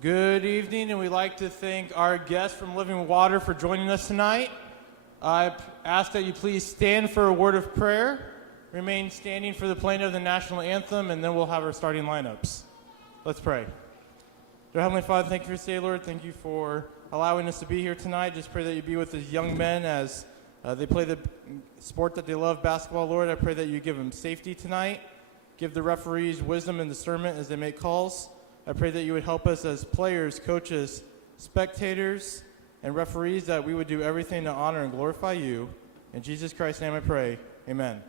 Good evening, and we'd like to thank our guests from Living Water for joining us tonight. I ask that you please stand for a word of prayer, remain standing for the playing of the national anthem, and then we'll have our starting lineups. Let's pray. Dear Heavenly Father, thank you for today, Lord. Thank you for allowing us to be here tonight. Just pray that you be with these young men as they play the sport that they love, basketball, Lord. I pray that you give them safety tonight. Give the referees wisdom and discernment as they make calls. I pray that you would help us as players, coaches, spectators, and referees, that we would do everything to honor and glorify you. In Jesus Christ's name I pray, amen.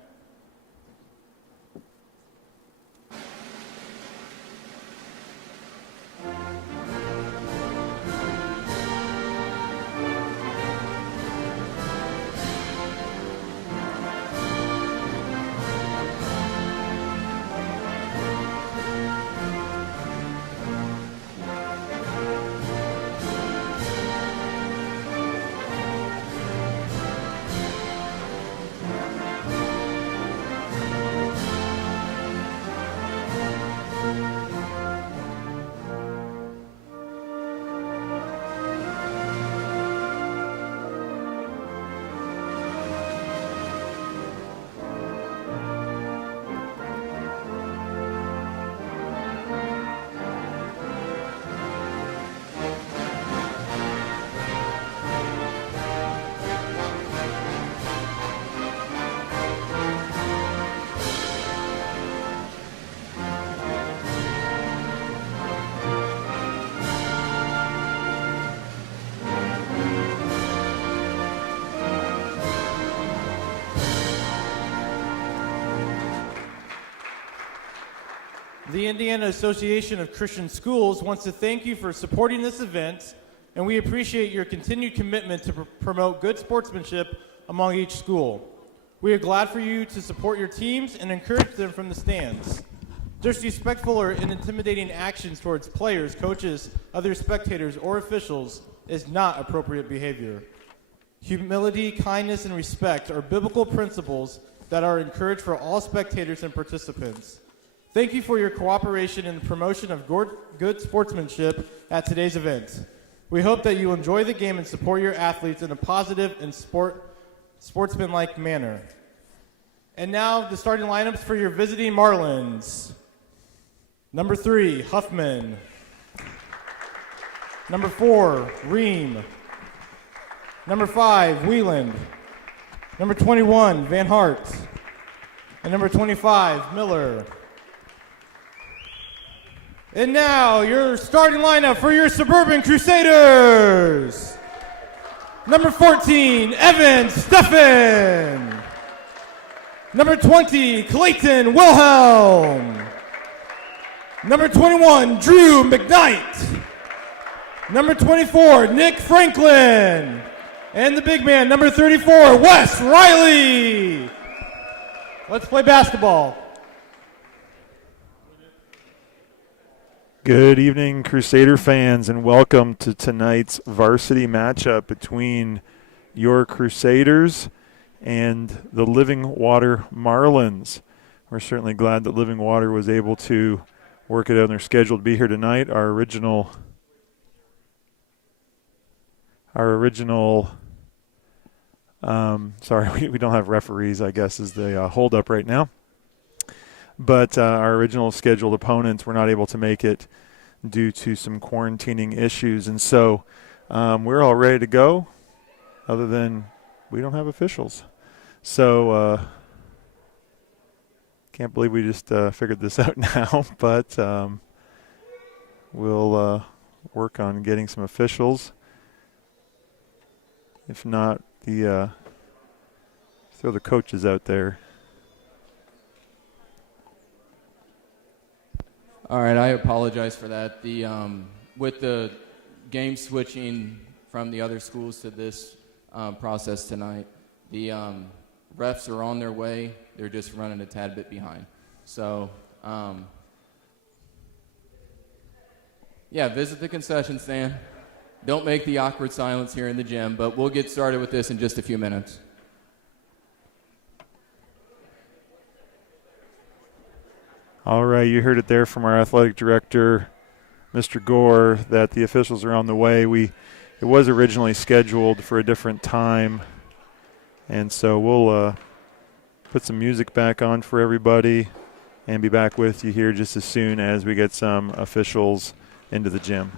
The Indiana Association of Christian Schools wants to thank you for supporting this event, and we appreciate your continued commitment to promote good sportsmanship among each school. We are glad for you to support your teams and encourage them from the stands. Disrespectful or intimidating actions towards players, coaches, other spectators, or officials is not appropriate behavior. Humility, kindness, and respect are biblical principles that are encouraged for all spectators and participants. Thank you for your cooperation in the promotion of good sportsmanship at today's event. We hope that you enjoy the game and support your athletes in a positive and sportsmanlike manner. And now the starting lineups for your visiting Marlins. Number 3, Huffman. Number 4, Ream. Number 5, Wieland. Number 21, Van Hart. And number 25, Miller. And now, your starting lineup for your Suburban Crusaders. Number 14, Evan Steffen. Number 20, Clayton Wilhelm. Number 21, Drew McKnight. Number 24, Nick Franklin. And the big man, number 34, Wes Riley. Let's play basketball. Good evening, Crusader fans, and welcome to tonight's varsity matchup between your Crusaders and the Living Water Marlins. We're certainly glad that Living Water was able to work it out on their schedule to be here tonight. Our original sorry, we don't have referees, I guess, is the holdup right now. But our original scheduled opponents were not able to make it due to some quarantining issues. And so we're all ready to go, other than we don't have officials. So can't believe we just figured this out now. But we'll work on getting some officials. If not, throw the coaches out there. All right, I apologize for that. With the game switching from the other schools to this process tonight, the refs are on their way. They're just running a tad bit behind. So, visit the concession stand. Don't make the awkward silence here in the gym, but we'll get started with this in just a few minutes. All right, you heard it there from our athletic director, Mr. Gore that the officials are on the way. It was originally scheduled for a different time, and so we'll put some music back on for everybody and be back with you here just as soon as we get some officials into the gym.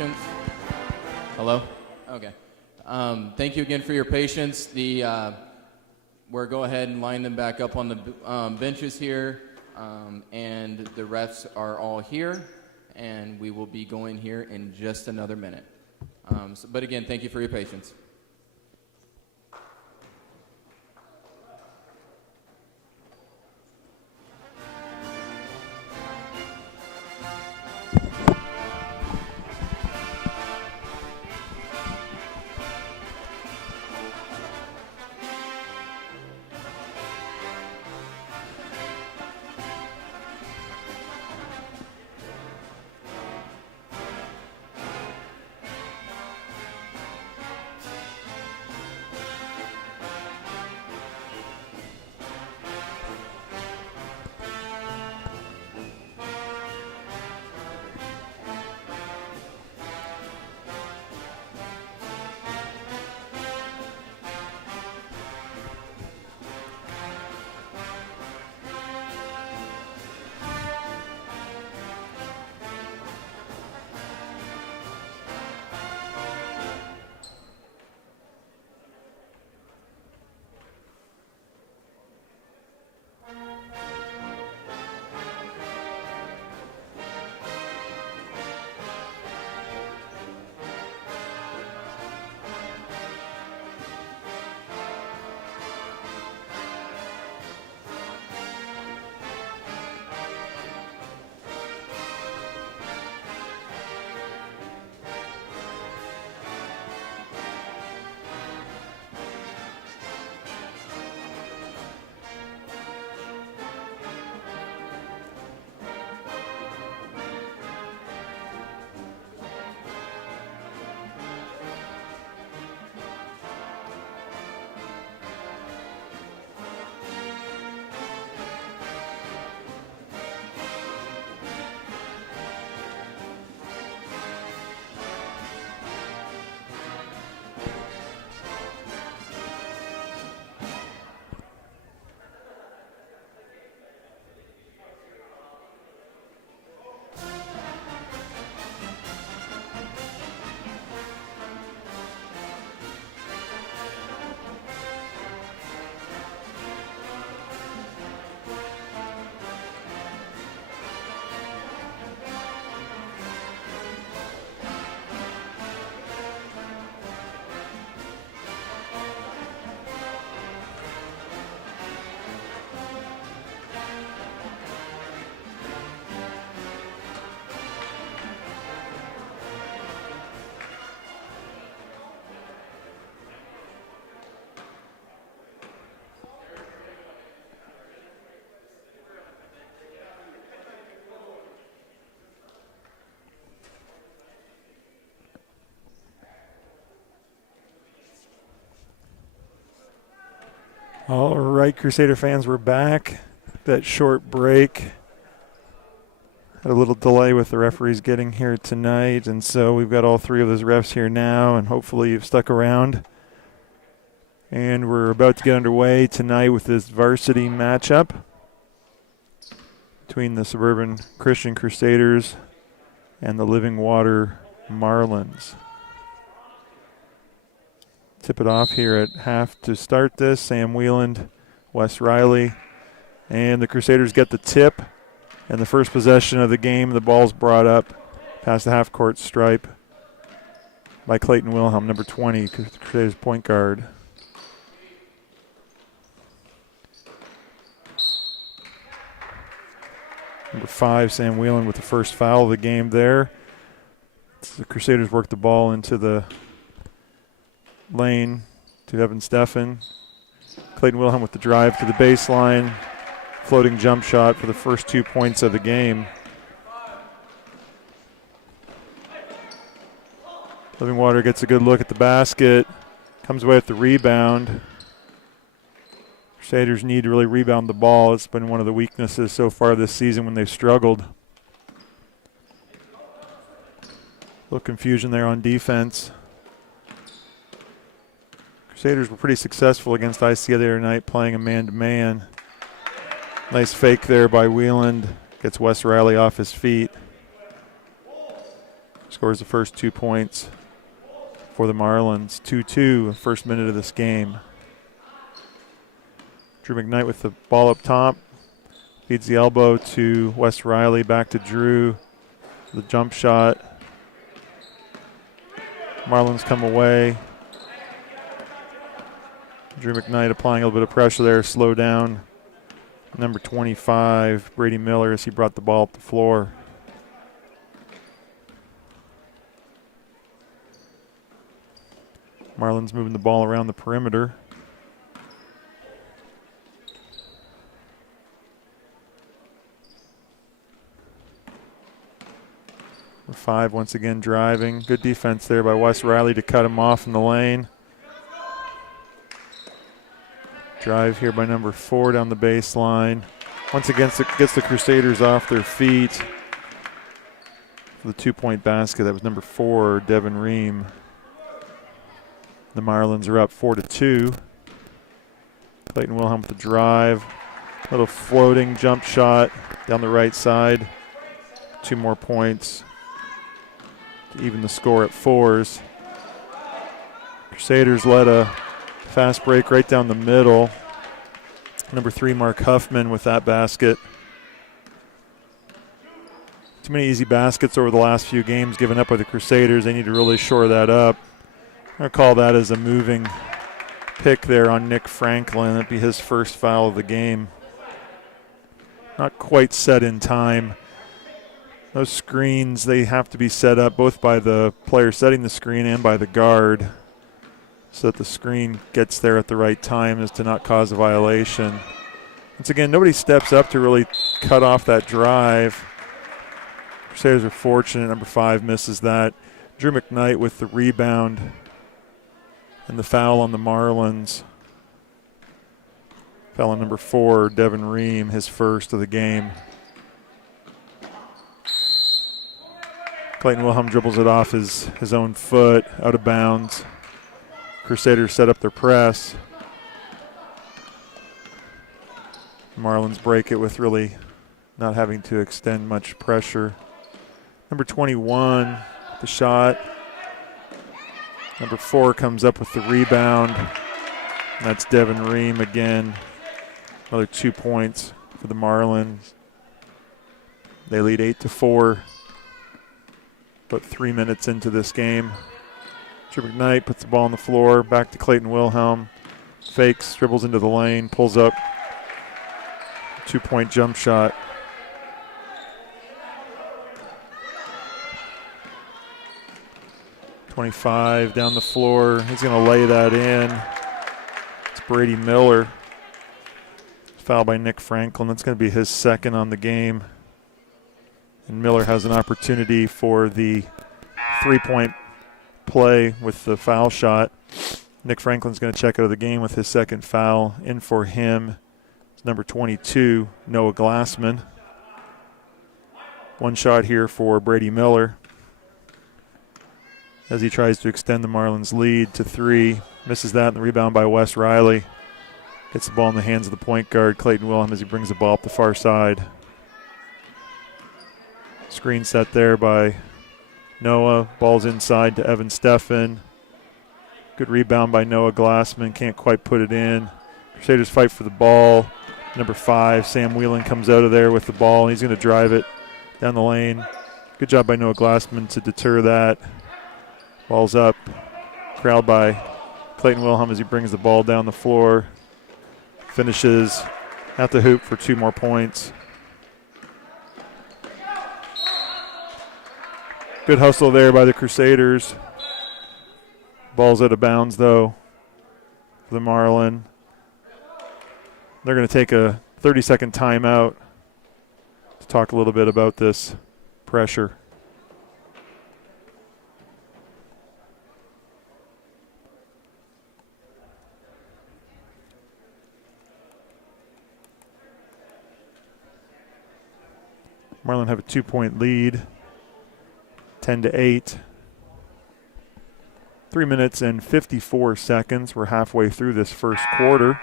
patience. Hello? Okay. Thank you again for your patience. We'll go ahead and line them back up on the benches here, and the refs are all here, and we will be going here in just another minute. But again, thank you for your patience. All right, Crusader fans, we're back. That short break. Had a little delay with the referees getting here tonight, and so we've got all three of those refs here now, and hopefully you've stuck around. And we're about to get underway tonight with this varsity matchup between the Suburban Christian Crusaders and the Living Water Marlins. Tip it off here at half to start this. Sam Wieland, Wes Riley, and the Crusaders get the tip. And the first possession of the game, the ball's brought up past the half-court stripe by Clayton Wilhelm, number 20, Crusaders point guard. Number 5, Sam Whelan with the first foul of the game there. The Crusaders work the ball into the lane to Evan Steffen. Clayton Wilhelm with the drive to the baseline. Floating jump shot for the first 2 points of the game. Living Water gets a good look at the basket. Comes away with the rebound. Crusaders need to really rebound the ball. It's been one of the weaknesses so far this season when they've struggled. A little confusion there on defense. Crusaders were pretty successful against IC the other night playing a man-to-man. Nice fake there by Wieland. Gets Wes Riley off his feet. Scores the first 2 points for the Marlins. 2-2, first minute of this game. Drew McKnight with the ball up top. Feeds the elbow to Wes Riley, back to Drew. The jump shot. Marlins come away. Drew McKnight applying a little bit of pressure there, slow down. Number 25, Brady Miller, as he brought the ball up the floor. Marlins moving the ball around the perimeter. Number 5 once again driving. Good defense there by Wes Riley to cut him off in the lane. Drive here by number 4 down the baseline. Once again, gets the Crusaders off their feet for the 2-point basket. That was number 4, Devin Ream. The Marlins are up 4-2. Clayton Wilhelm with the drive. Little floating jump shot down the right side. 2 more points to even the score at 4s. Crusaders led a fast break right down the middle. Number 3, Mark Huffman with that basket. Too many easy baskets over the last few games given up by the Crusaders. They need to really shore that up. I'm going to call that as a moving pick there on Nick Franklin. That'd be his first foul of the game. Not quite set in time. Those screens, they have to be set up both by the player setting the screen and by the guard, so that the screen gets there at the right time as to not cause a violation. Once again, nobody steps up to really cut off that drive. Crusaders are fortunate. Number 5 misses that. Drew McKnight with the rebound and the foul on the Marlins. Foul on number 4, Devin Ream, his first of the game. Clayton Wilhelm dribbles it off his own foot, out of bounds. Crusaders set up their press. Marlins break it with really not having to extend much pressure. Number 21, the shot. Number 4 comes up with the rebound. And that's Devin Ream again. Another 2 points for the Marlins. They lead 8-4. About 3 minutes into this game. Drew McKnight puts the ball on the floor. Back to Clayton Wilhelm. Fakes, dribbles into the lane, pulls up. 2-point jump shot. .25 down the floor. He's going to lay that in. It's Brady Miller. Foul by Nick Franklin. That's going to be his second on the game. And Miller has an opportunity for the 3-point play with the foul shot. Nick Franklin's going to check out of the game with his second foul. In for him is number 22, Noah Glassman. 1 shot here for Brady Miller as he tries to extend the Marlins' lead to 3. Misses that, and the rebound by Wes Riley. Gets the ball in the hands of the point guard, Clayton Wilhelm, as he brings the ball up the far side. Screen set there by Noah. Ball's inside to Evan Steffen. Good rebound by Noah Glassman. Can't quite put it in. Crusaders fight for the ball. Number 5, Sam Whelan, comes out of there with the ball. He's going to drive it down the lane. Good job by Noah Glassman to deter that. Ball's up. Crowd by Clayton Wilhelm as he brings the ball down the floor. Finishes at the hoop for 2 more points. Good hustle there by the Crusaders. Ball's out of bounds, though, for the Marlin. They're going to take a 30-second timeout to talk a little bit about this pressure. Marlin have a 2-point lead, 10-8. 3 minutes and 54 seconds. We're halfway through this first quarter.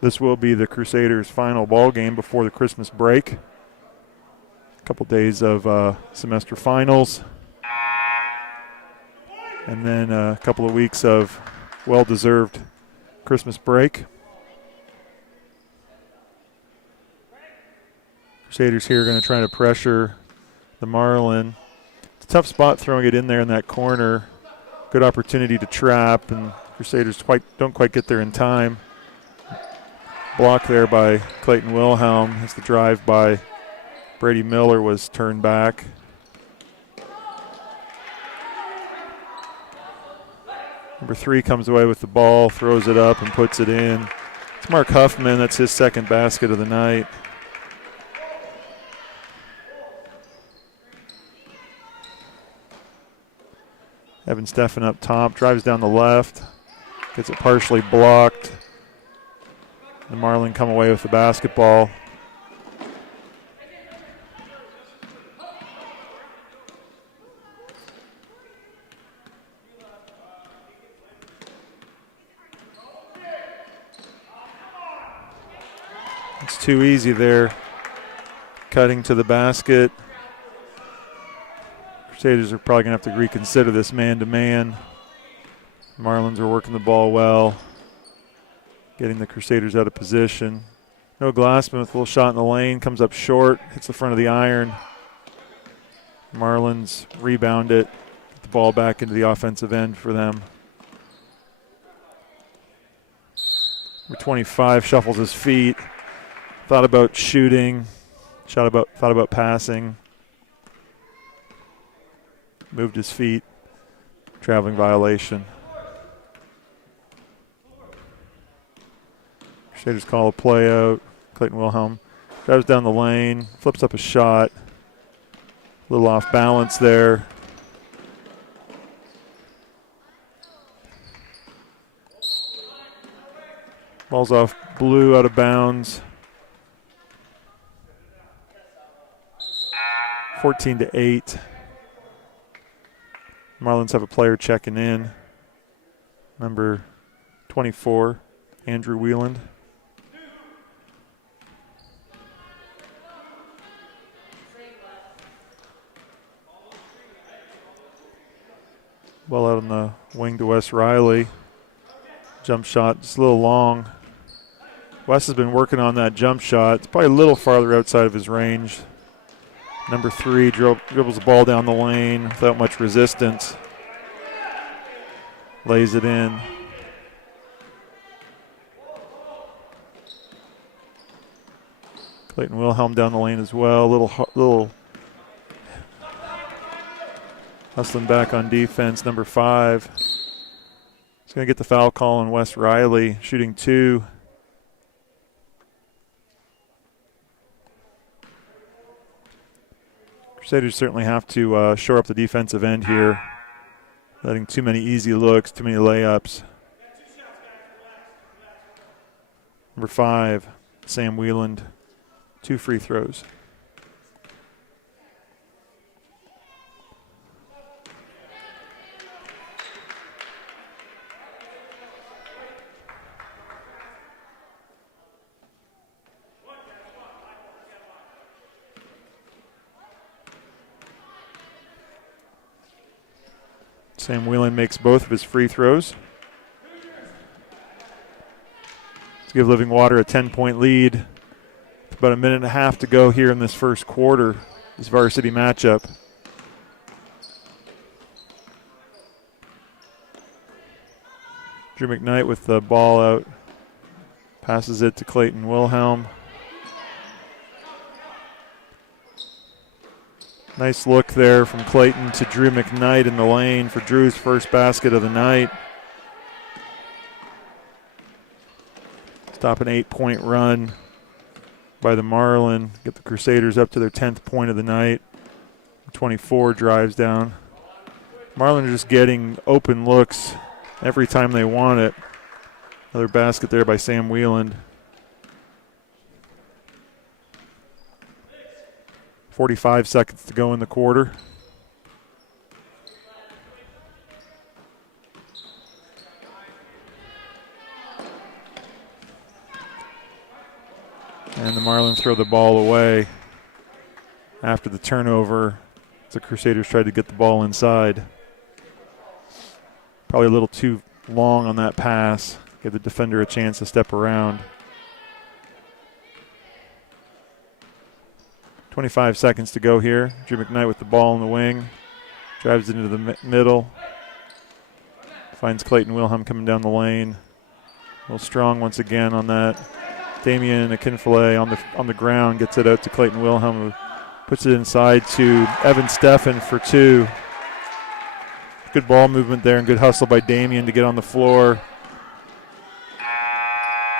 This will be the Crusaders' final ball game before the Christmas break. A couple days of semester finals. and then a couple of weeks of well-deserved Christmas break. Crusaders here going to try to pressure the Marlin. It's a tough spot throwing it in there in that corner. Good opportunity to trap, and Crusaders don't quite get there in time. Block there by Clayton Wilhelm as the drive by Brady Miller was turned back. Number 3 comes away with the ball, throws it up, and puts it in. It's Mark Huffman. That's his second basket of the night. Evan Steffen up top, drives down the left, gets it partially blocked. The Marlin come away with the basketball. It's too easy there. Cutting to the basket. Crusaders are probably going to have to reconsider this man-to-man. Marlins are working the ball well, getting the Crusaders out of position. No Glassman with a little shot in the lane, comes up short, hits the front of the iron. Marlins rebound it, get the ball back into the offensive end for them. Number 25 shuffles his feet, thought about shooting, thought about passing. Moved his feet, traveling violation. Crusaders call a play out. Clayton Wilhelm drives down the lane, flips up a shot. A little off balance there. Ball's off blue, out of bounds. 14-8. Marlins have a player checking in. Number 24, Andrew Wieland. Well out on the wing to Wes Riley. Jump shot just a little long. Wes has been working on that jump shot. It's probably a little farther outside of his range. Number 3 dribbles the ball down the lane without much resistance. Lays it in. Clayton Wilhelm down the lane as well. Little hustling back on defense. Number 5. He's going to get the foul call on Wes Riley, shooting 2. Crusaders certainly have to shore up the defensive end here. Letting too many easy looks, too many layups. Number 5, Sam Wieland, 2 free throws. Sam Whelan makes both of his free throws to give Living Water a 10-point lead. About a minute and a half to go here in this first quarter, this varsity matchup. Drew McKnight with the ball out, passes it to Clayton Wilhelm. Nice look there from Clayton to Drew McKnight in the lane for Drew's first basket of the night. Stop an 8-point run by the Marlin. Get the Crusaders up to their 10th point of the night. 24 drives down. Marlin are just getting open looks every time they want it. Another basket there by Sam Wieland. 45 seconds to go in the quarter. And the Marlins throw the ball away after the turnover. The Crusaders tried to get the ball inside. Probably a little too long on that pass. Give the defender a chance to step around. 25 seconds to go here. Drew McKnight with the ball in the wing. Drives it into the middle. Finds Clayton Wilhelm coming down the lane. A little strong once again on that. Damian Akinfale on the ground gets it out to Clayton Wilhelm, who puts it inside to Evan Steffen for two. Good ball movement there and good hustle by Damian to get on the floor.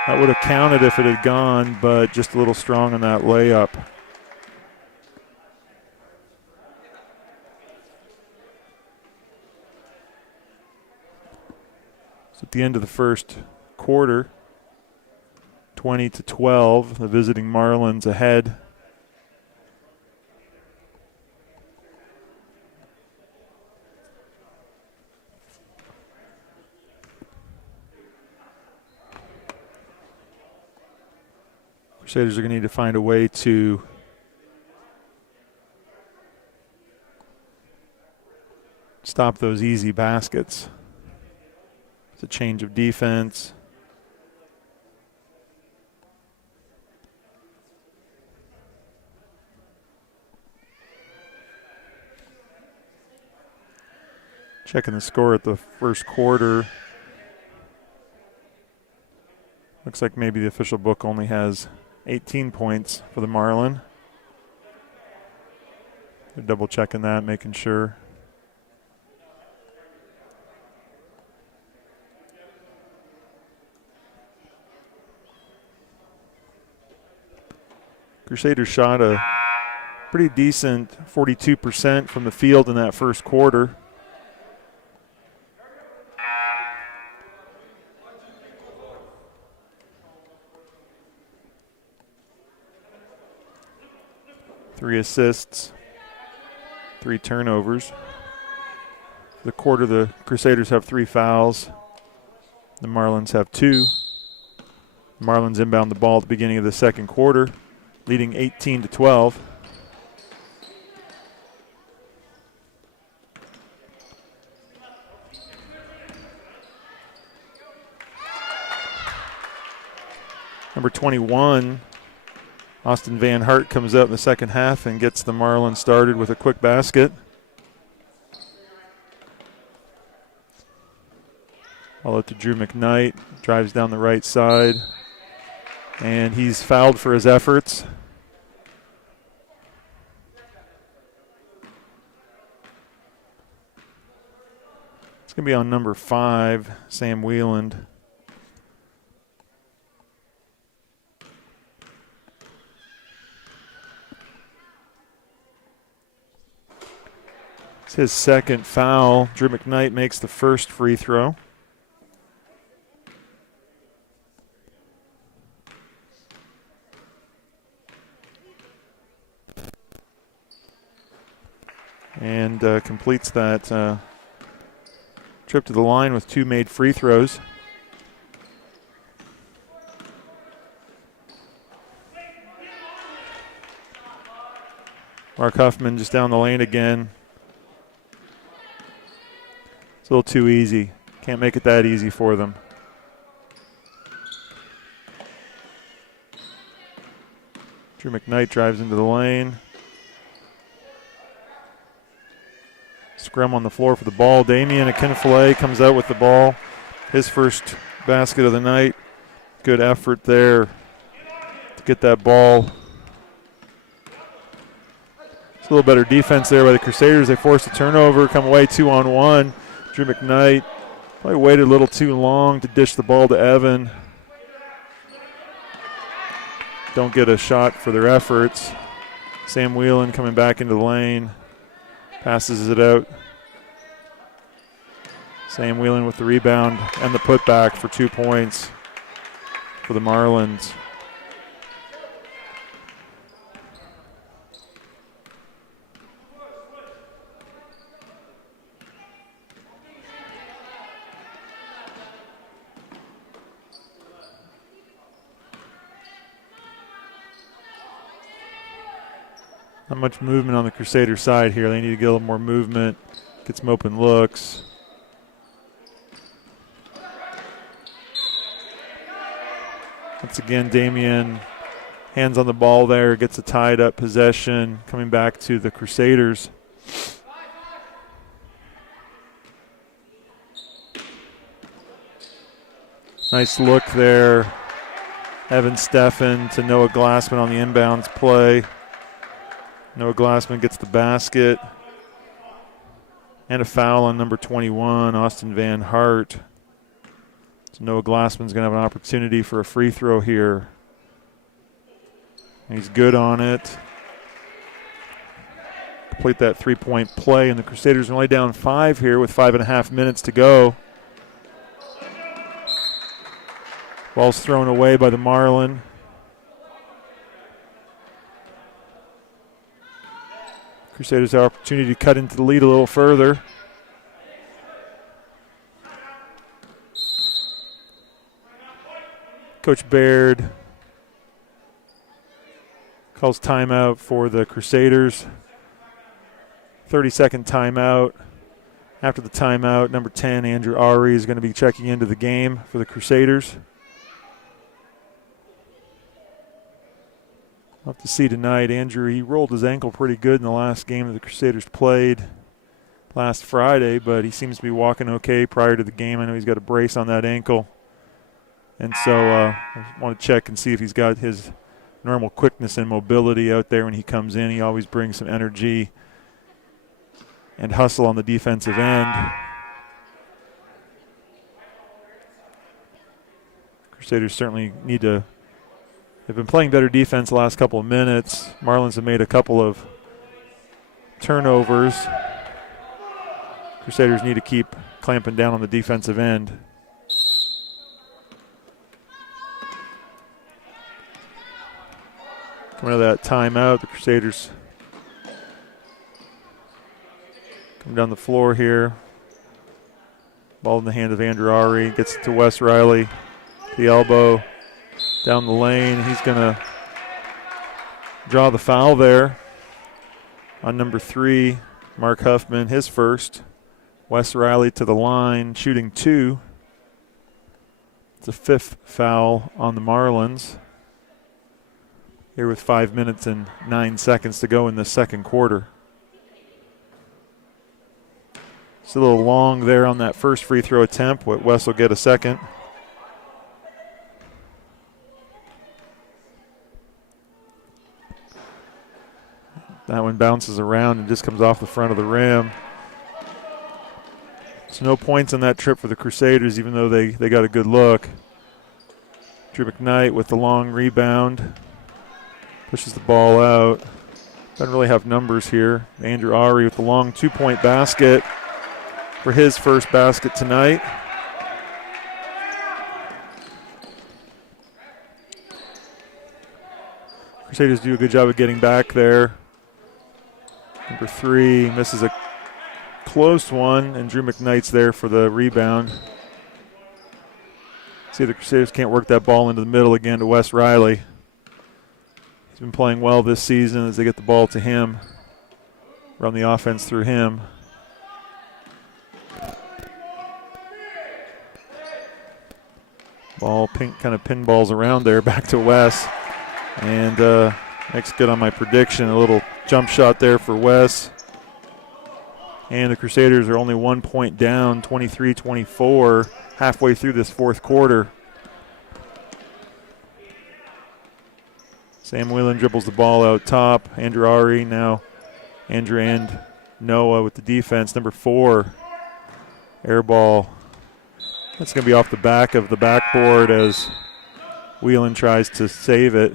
That would have counted if it had gone, but just a little strong on that layup. So at the end of the first quarter, 20-12, the visiting Marlins ahead. Crusaders are going to need to find a way to stop those easy baskets. It's a change of defense. Checking the score at the first quarter. Looks like maybe the official book only has 18 points for the Marlin. They're double checking that, making sure. Crusaders shot a pretty decent 42% from the field in that first quarter. Three assists, 3 turnovers. For the quarter, the Crusaders have 3 fouls. The Marlins have 2. The Marlins inbound the ball at the beginning of the second quarter, leading 18-12. Number 21, Austin Van Hart, comes out in the second half and gets the Marlins started with a quick basket. Follow to Drew McKnight, drives down the right side, and he's fouled for his efforts. It's going to be on number 5, Sam Wieland. It's his second foul. Drew McKnight makes the first free throw. And completes that trip to the line with 2 made free throws. Mark Huffman just down the lane again. It's a little too easy. Can't make it that easy for them. Drew McKnight drives into the lane. Scrum on the floor for the ball. Damian Akinfale comes out with the ball. His first basket of the night. Good effort there to get that ball. It's a little better defense there by the Crusaders. They force a turnover, come away 2-on-1. Drew McKnight probably waited a little too long to dish the ball to Evan. Don't get a shot for their efforts. Sam Whelan coming back into the lane. Passes it out. Sam Whelan with the rebound and the putback for 2 points for the Marlins. Not much movement on the Crusader side here. They need to get a little more movement, get some open looks. Once again, Damien, hands on the ball there, gets a tied up possession, coming back to the Crusaders. Nice look there. Evan Steffen to Noah Glassman on the inbounds play. Noah Glassman gets the basket. And a foul on number 21, Austin Van Hart. So Noah Glassman's going to have an opportunity for a free throw here. He's good on it. Complete that three-point play, and the Crusaders are only down 5 here with 5.5 minutes to go. Ball's thrown away by the Marlin. Crusaders have opportunity to cut into the lead a little further. Coach Baird calls timeout for the Crusaders. 30-second timeout. After the timeout, number 10, Andrew Ari, is going to be checking into the game for the Crusaders. We'll have to see tonight. Andrew, he rolled his ankle pretty good in the last game that the Crusaders played last Friday, but he seems to be walking okay prior to the game. I know he's got a brace on that ankle. And so I want to check and see if he's got his normal quickness and mobility out there when he comes in. He always brings some energy and hustle on the defensive end. Crusaders certainly need to. They've been playing better defense the last couple of minutes. Marlins have made a couple of turnovers. Crusaders need to keep clamping down on the defensive end. Coming out of that timeout, the Crusaders come down the floor here. Ball in the hand of Andrew Ari. Gets it to Wes Riley. The elbow. Down the lane. He's going to draw the foul there on number 3, Mark Huffman, his first. Wes Riley to the line, shooting 2. It's a 5th foul on the Marlins. Here with 5 minutes and 9 seconds to go in the second quarter. It's a little long there on that first free throw attempt, but Wes will get a second. That one bounces around and just comes off the front of the rim. So no points on that trip for the Crusaders, even though they got a good look. Drew McKnight with the long rebound. Pushes the ball out. Doesn't really have numbers here. Andrew Ari with the long 2-point basket for his first basket tonight. Crusaders do a good job of getting back there. Number 3 misses a close one, and Drew McKnight's there for the rebound. See, the Crusaders can't work that ball into the middle again to Wes Riley. He's been playing well this season as they get the ball to him. Run the offense through him. Ball kind of pinballs around there, back to Wes. And makes good on my prediction. A little jump shot there for Wes. And the Crusaders are only 1 point down, 23-24, halfway through this fourth quarter. Sam Whelan dribbles the ball out top. Andrew Ari now. Andrew and Noah with the defense. Number 4, air ball. That's going to be off the back of the backboard as Whelan tries to save it.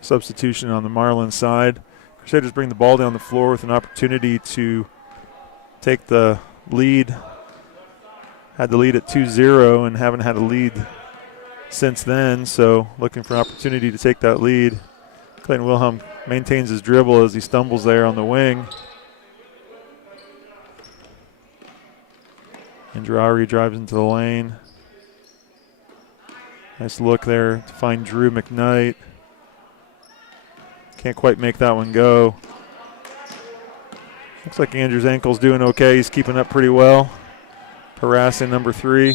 Substitution on the Marlins side. Crusaders bring the ball down the floor with an opportunity to take the lead. Had the lead at 2-0 and haven't had a lead since then, so looking for an opportunity to take that lead. Clayton Wilhelm maintains his dribble as he stumbles there on the wing. Andrew Ari drives into the lane. Nice look there to find Drew McKnight. Can't quite make that one go. Looks like Andrew's ankle's doing okay. He's keeping up pretty well. harassing number 3. A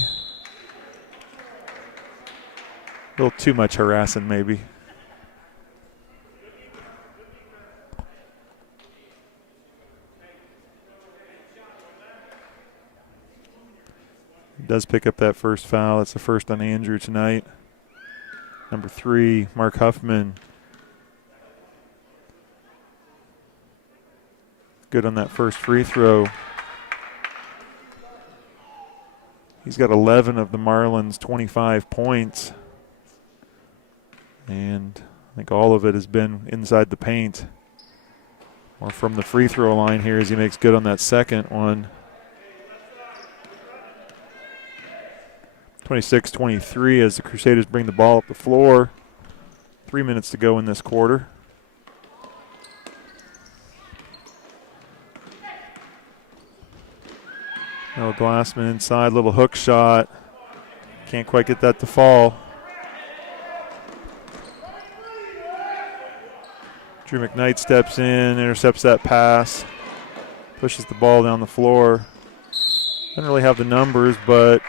little too much harassing, maybe. Does pick up that first foul. That's the first on Andrew tonight. Number 3, Mark Huffman. Good on that first free throw. He's got 11 of the Marlins' 25 points. And I think all of it has been inside the paint or from the free throw line here as he makes good on that second one. 26-23 as the Crusaders bring the ball up the floor. 3 minutes to go in this quarter. Noah Glassman inside, little hook shot. Can't quite get that to fall. Drew McKnight steps in, intercepts that pass, pushes the ball down the floor. Doesn't really have the numbers, but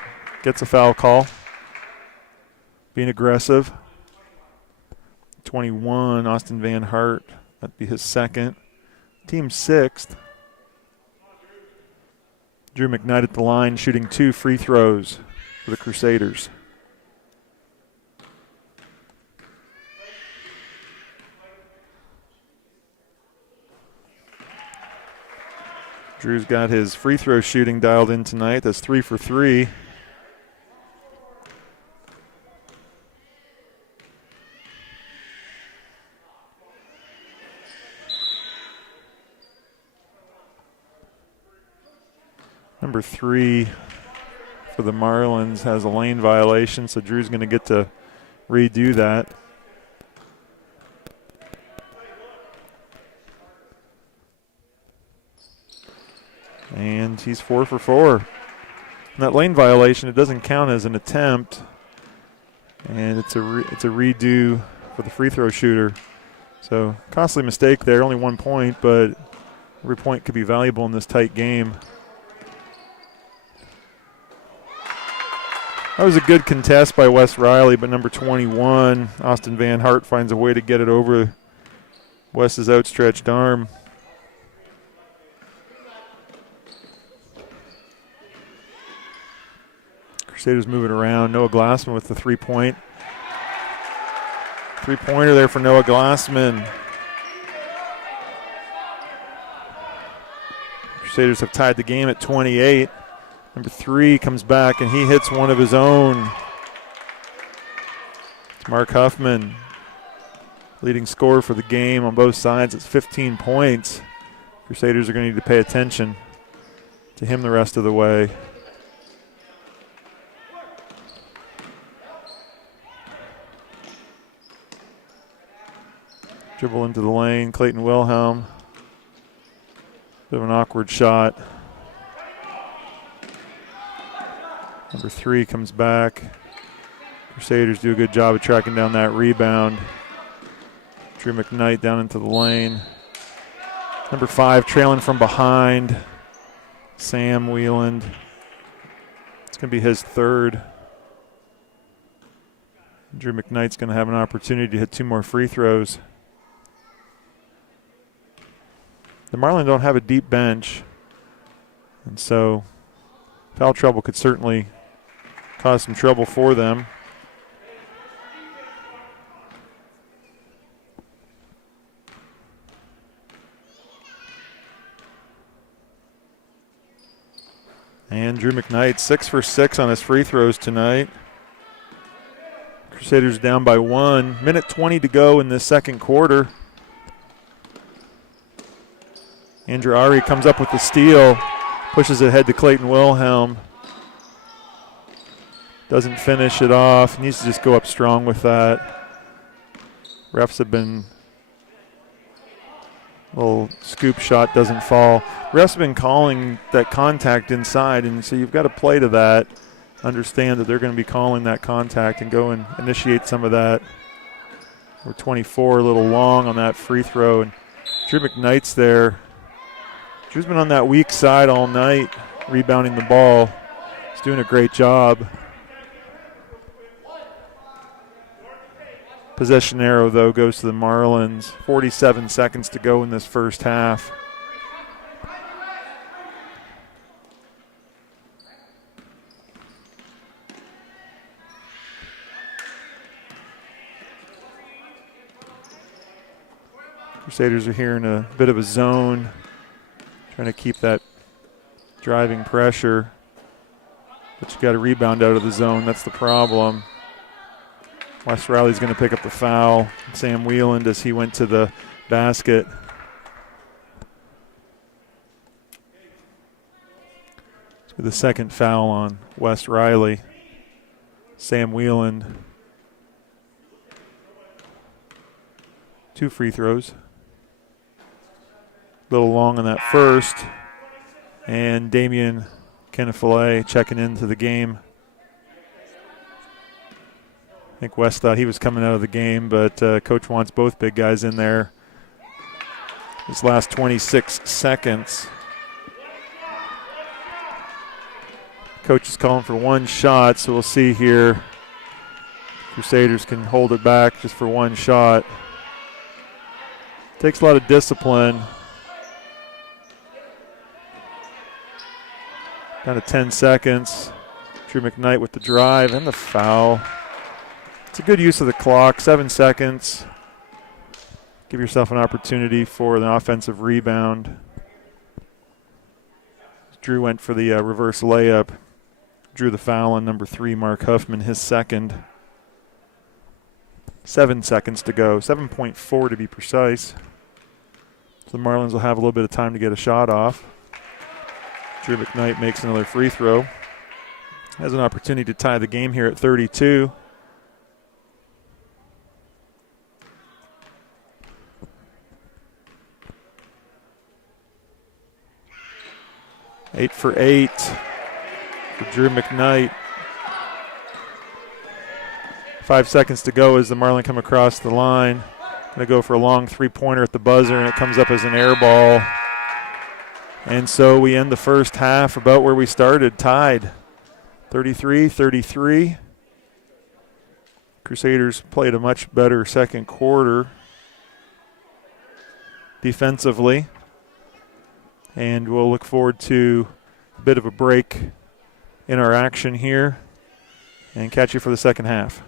gets a foul call. Being aggressive. 21, Austin Van Hart. That'd be his second. Team 6th. Drew McKnight at the line, shooting 2 free throws for the Crusaders. Drew's got his free throw shooting dialed in tonight. That's 3 for 3. Number 3 for the Marlins has a lane violation, so Drew's going to get to redo that. And he's 4 for 4. And that lane violation, it doesn't count as an attempt, and it's a redo for the free throw shooter. So costly mistake there, only 1 point, but every point could be valuable in this tight game. That was a good contest by Wes Riley, but number 21, Austin Van Hart, finds a way to get it over Wes's outstretched arm. Crusaders moving around. Noah Glassman with the three-pointer there for Noah Glassman. Crusaders have tied the game at 28. Number 3 comes back and he hits one of his own. It's Mark Huffman, leading scorer for the game on both sides. It's 15 points. Crusaders are going to need to pay attention to him the rest of the way. Dribble into the lane, Clayton Wilhelm. Bit of an awkward shot. Number 3 comes back. Crusaders do a good job of tracking down that rebound. Drew McKnight down into the lane. Number 5 trailing from behind. Sam Wieland. It's going to be his third. Drew McKnight's going to have an opportunity to hit 2 more free throws. The Marlins don't have a deep bench, and so foul trouble could certainly cause some trouble for them. And Drew McKnight 6 for 6 on his free throws tonight. Crusaders down by 1. Minute 20 to go in this second quarter. Andrew Ari comes up with the steal, pushes it ahead to Clayton Wilhelm. Doesn't finish it off. Needs to just go up strong with that. Refs have been little scoop shot doesn't fall. Refs have been calling that contact inside, and so you've got to play to that. Understand that they're going to be calling that contact and go and initiate some of that. We're 24, a little long on that free throw, and Drew McKnight's there. Drew's been on that weak side all night, rebounding the ball. He's doing a great job. Possession arrow, though, goes to the Marlins. 47 seconds to go in this first half. Crusaders are here in a bit of a zone, trying to keep that driving pressure. But you got to rebound out of the zone. That's the problem. West Riley's going to pick up the foul. Sam Wieland as he went to the basket. With the second foul on West Riley. Sam Wieland. 2 free throws. A little long on that first. And Damian Kennefilet checking into the game. I think West thought he was coming out of the game, but Coach wants both big guys in there. This last 26 seconds. Coach is calling for one shot, so we'll see here. Crusaders can hold it back just for one shot. Takes a lot of discipline. Down to 10 seconds. Drew McKnight with the drive and the foul. It's a good use of the clock, 7 seconds. Give yourself an opportunity for an offensive rebound. Drew went for the reverse layup. Drew the foul on number 3, Mark Huffman, his second. 7 seconds to go, 7.4 to be precise. So the Marlins will have a little bit of time to get a shot off. Drew McKnight makes another free throw. Has an opportunity to tie the game here at 32. Eight for 8 for Drew McKnight. 5 seconds to go as the Marlins come across the line. Going to go for a long three-pointer at the buzzer, and it comes up as an air ball. And so we end the first half about where we started, tied. 33-33. Crusaders played a much better second quarter defensively. And we'll look forward to a bit of a break in our action here and catch you for the second half.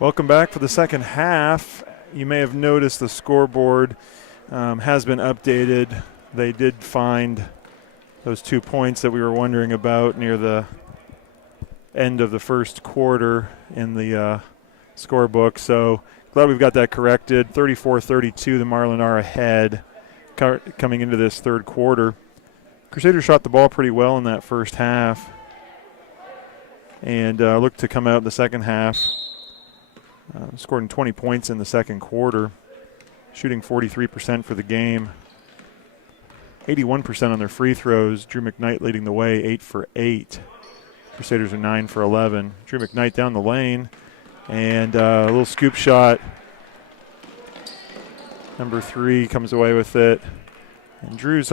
Welcome back for the second half. You may have noticed the scoreboard has been updated. They did find those 2 points that we were wondering about near the end of the first quarter in the scorebook. So glad we've got that corrected. 34-32, the Marlin are ahead coming into this third quarter. Crusaders shot the ball pretty well in that first half and looked to come out in the second half. Scored 20 points in the second quarter, shooting 43% for the game. 81% on their free throws. Drew McKnight leading the way, 8 for 8. Crusaders are 9 for 11. Drew McKnight down the lane, and a little scoop shot. Number 3 comes away with it. And Drew's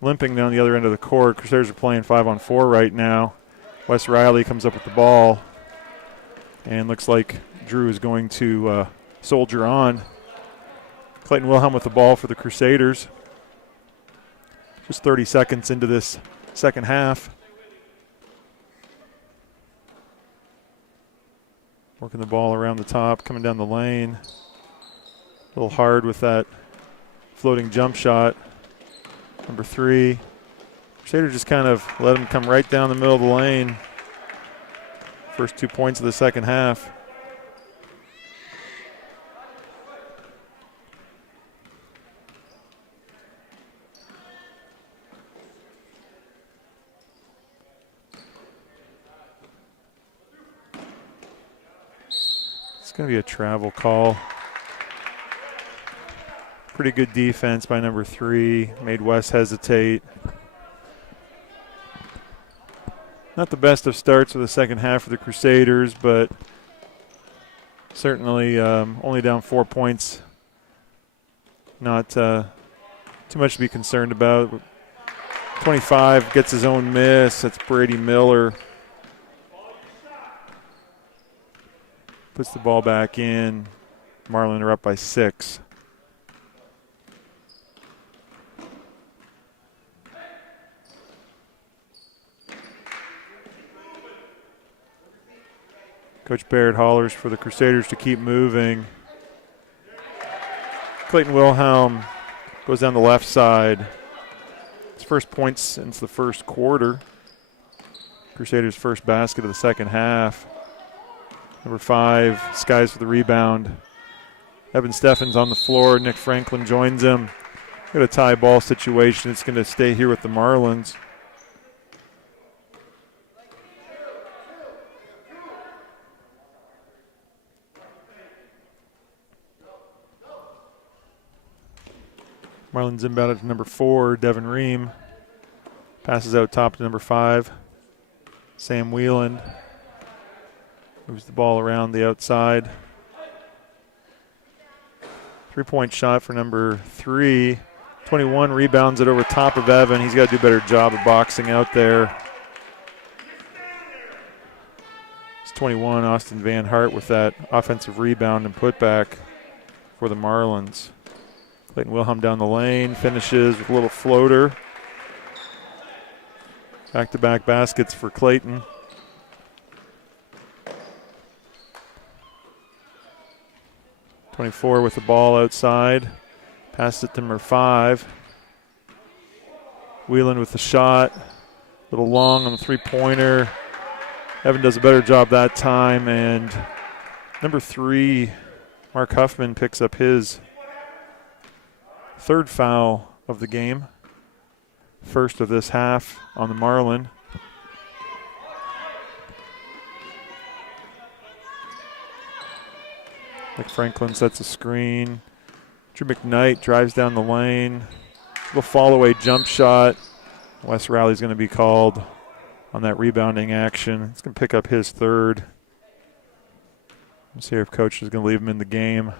limping down the other end of the court. Crusaders are playing 5-on-4 right now. Wes Riley comes up with the ball, and looks like Drew is going to soldier on. Clayton Wilhelm with the ball for the Crusaders. Just 30 seconds into this second half. Working the ball around the top, coming down the lane. A little hard with that floating jump shot. Number 3. Crusaders just kind of let him come right down the middle of the lane. First 2 points of the second half. It's going to be a travel call. Pretty good defense by number 3. Made Wes hesitate. Not the best of starts for the second half for the Crusaders, but certainly only down 4 points. Not too much to be concerned about. 25 gets his own miss. That's Brady Miller. Puts the ball back in. Marlin are up by 6. Coach Barrett hollers for the Crusaders to keep moving. Clayton Wilhelm goes down the left side. His first points since the first quarter. Crusaders' first basket of the second half. Number 5 skies for the rebound. Evan Steffens on the floor. Nick Franklin joins him. Got a tie ball situation. It's going to stay here with the Marlins. Marlins inbound to number 4, Devin Ream. Passes out top to number 5, Sam Wheeland. Moves the ball around the outside. 3-point shot for number 3. 21 rebounds it over top of Evan. He's got to do a better job of boxing out there. It's 21, Austin Van Hart with that offensive rebound and putback for the Marlins. Clayton Wilhelm down the lane, finishes with a little floater. Back-to-back baskets for Clayton. .24 with the ball outside. Passed it to number 5. Wheeland with the shot. A little long on the three-pointer. Evan does a better job that time. And number 3, Mark Huffman, picks up his 3rd foul of the game. First of this half on the Marlin. Nick Franklin sets a screen. Drew McKnight drives down the lane. Little fall-away jump shot. Wes Riley's going to be called on that rebounding action. He's going to pick up his 3rd. Let's see if Coach is going to leave him in the game.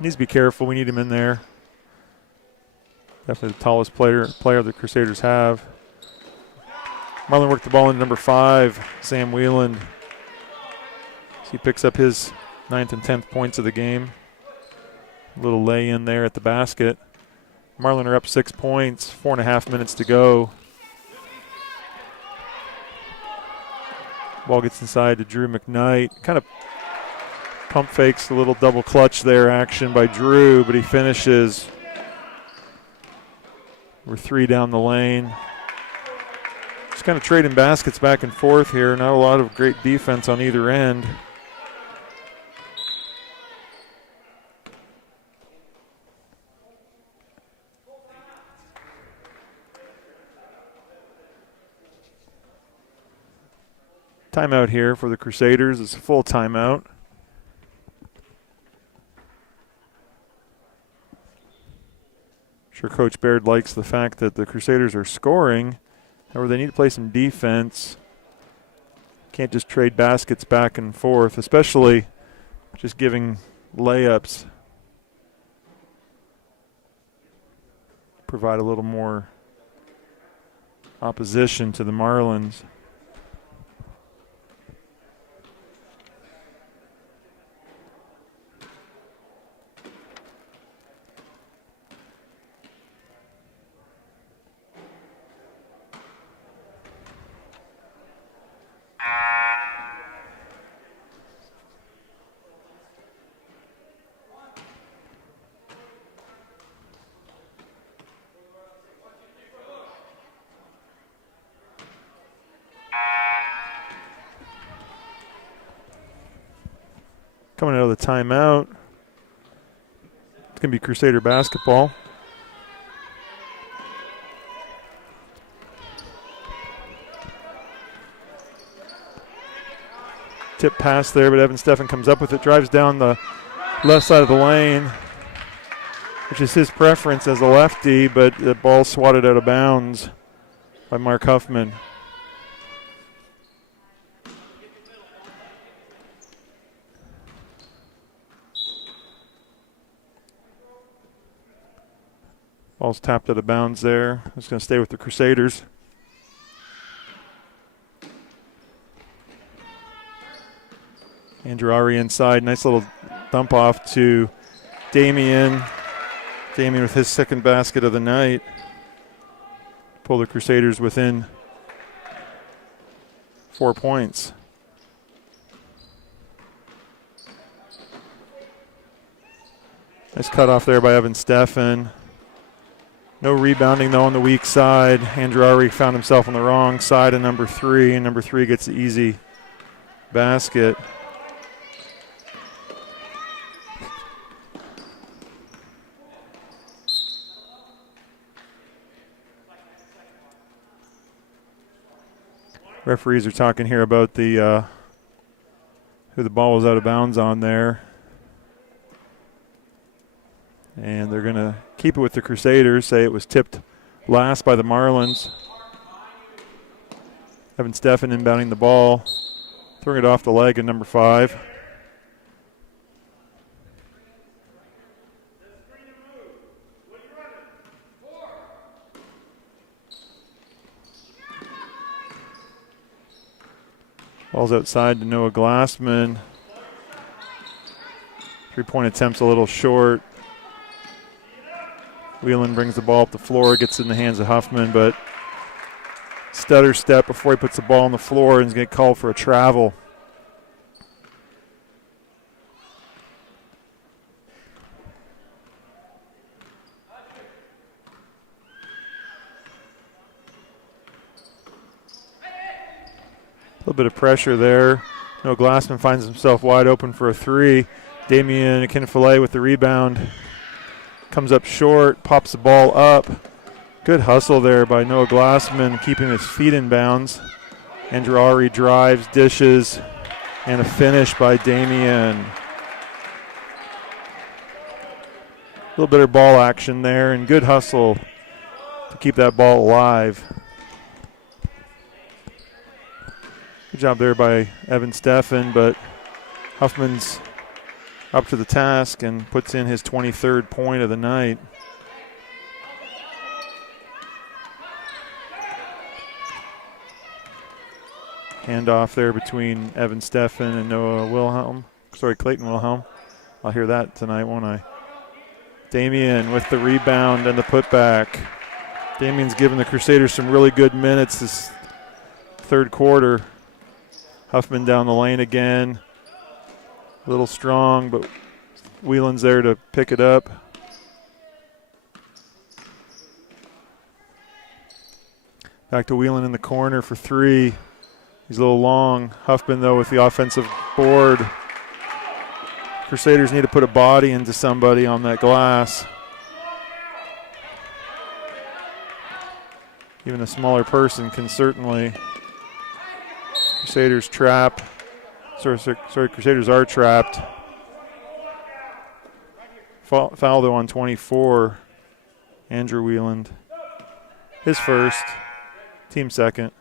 Needs to be careful. We need him in there. Definitely the tallest player the Crusaders have. Marlin worked the ball into number 5, Sam Wheeland. He picks up his 9th and 10th points of the game. A little lay in there at the basket. Marlin are up 6 points, 4.5 minutes to go. Ball gets inside to Drew McKnight. Kind of pump fakes a little double clutch there action by Drew, but he finishes. We're 3 down the lane. Just kind of trading baskets back and forth here. Not a lot of great defense on either end. Timeout here for the Crusaders. It's a full timeout. Sure, Coach Baird likes the fact that the Crusaders are scoring. However, they need to play some defense. Can't just trade baskets back and forth, especially just giving layups. Provide a little more opposition to the Marlins. Coming out of the timeout, it's going to be Crusader basketball. Tip pass there, but Evan Steffen comes up with it, drives down the left side of the lane, which is his preference as a lefty, but the ball swatted out of bounds by Mark Huffman. Ball's tapped out of bounds there. It's going to stay with the Crusaders. Andrew Ari inside. Nice little dump off to Damian. Damian with his second basket of the night. Pull the Crusaders within 4 points. Nice cutoff there by Evan Steffen. No rebounding, though, on the weak side. Andrew Ari found himself on the wrong side of number 3, and number 3 gets the easy basket. Referees are talking here about the who the ball was out of bounds on there. And they're going to keep it with the Crusaders, say it was tipped last by the Marlins. Evan Steffen inbounding the ball, throwing it off the leg of number 5. Ball's outside to Noah Glassman. 3-point attempt's a little short. Whelan brings the ball up the floor, gets in the hands of Huffman, but stutter step before he puts the ball on the floor and is going to get called for a travel. A little bit of pressure there. Noah Glassman finds himself wide open for a 3. Damian Akinfale with the rebound. Comes up short, pops the ball up. Good hustle there by Noah Glassman, keeping his feet in bounds. Andrew Ari drives, dishes, and a finish by Damian. A little bit of ball action there, and good hustle to keep that ball alive. Good job there by Evan Steffen, but Huffman's up to the task and puts in his 23rd point of the night. Handoff there between Evan Steffen and Clayton Wilhelm. I'll hear that tonight, won't I? Damian with the rebound and the putback. Damian's given the Crusaders some really good minutes this third quarter. Huffman down the lane again. A little strong, but Whelan's there to pick it up. Back to Whelan in the corner for three. He's a little long. Huffman, though, with the offensive board. Crusaders need to put a body into somebody on that glass. Even a smaller person can certainly. Crusaders trap. Sorry, Crusaders are trapped. Foul, though, on 24. Andrew Whelan. His first. Team second.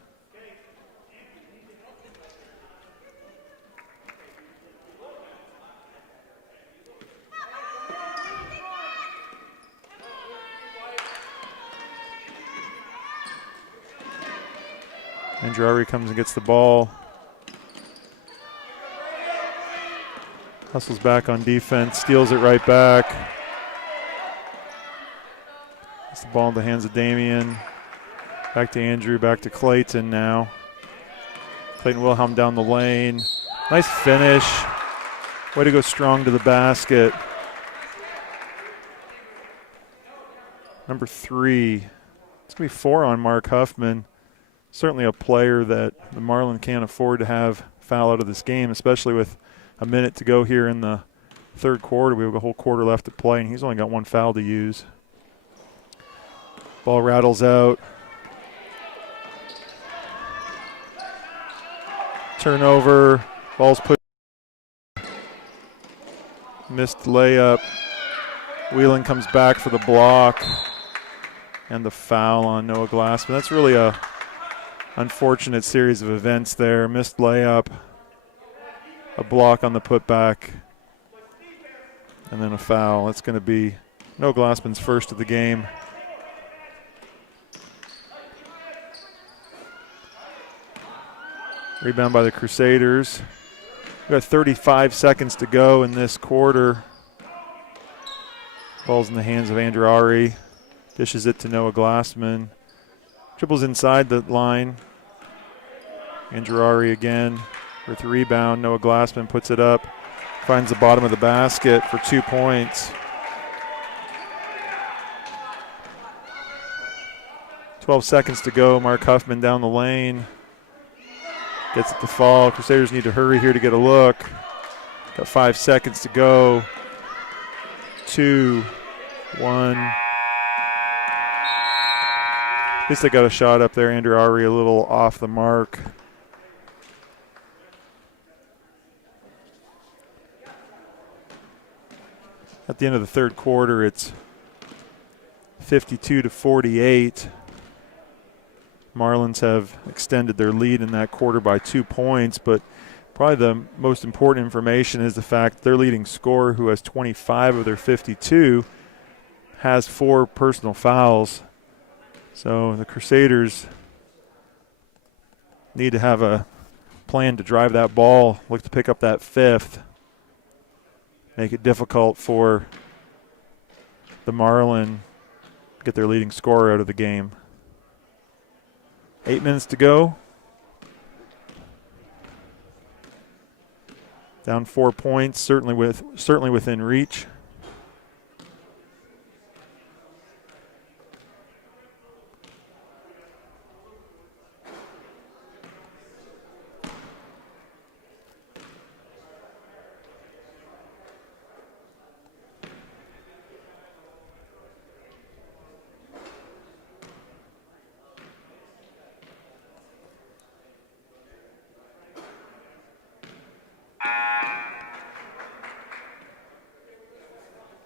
Andrari comes and gets the ball. Hustles back on defense, steals it right back. Gets the ball in the hands of Damian. Back to Andrew, back to Clayton now. Clayton Wilhelm down the lane. Nice finish. Way to go strong to the basket. Number 3. It's going to be 4 on Mark Huffman. Certainly a player that the Marlin can't afford to have foul out of this game, especially with a minute to go here in the third quarter. We have a whole quarter left to play, and he's only got 1 foul to use. Ball rattles out. Turnover. Ball's put. Missed layup. Whelan comes back for the block. And the foul on Noah Glassman. That's really a unfortunate series of events there. Missed layup. A block on the putback. And then a foul. That's going to be Noah Glassman's first of the game. Rebound by the Crusaders. We've got 35 seconds to go in this quarter. Ball's in the hands of Andrari. Dishes it to Noah Glassman. Dribbles inside the line. Andrari again with the rebound. Noah Glassman puts it up. Finds the bottom of the basket for 2 points. 12 seconds to go. Mark Huffman down the lane. Gets it to fall. Crusaders need to hurry here to get a look. Got 5 seconds to go. 2, 1. At least they got a shot up there. Andrew Ari a little off the mark. At the end of the third quarter, it's 52-48. Marlins have extended their lead in that quarter by 2 points, but probably the most important information is the fact their leading scorer, who has 25 of their 52, has 4 personal fouls. So the Crusaders need to have a plan to drive that ball, look to pick up that 5th, make it difficult for the Marlin to get their leading scorer out of the game. 8 minutes to go. Down 4 points, certainly within reach.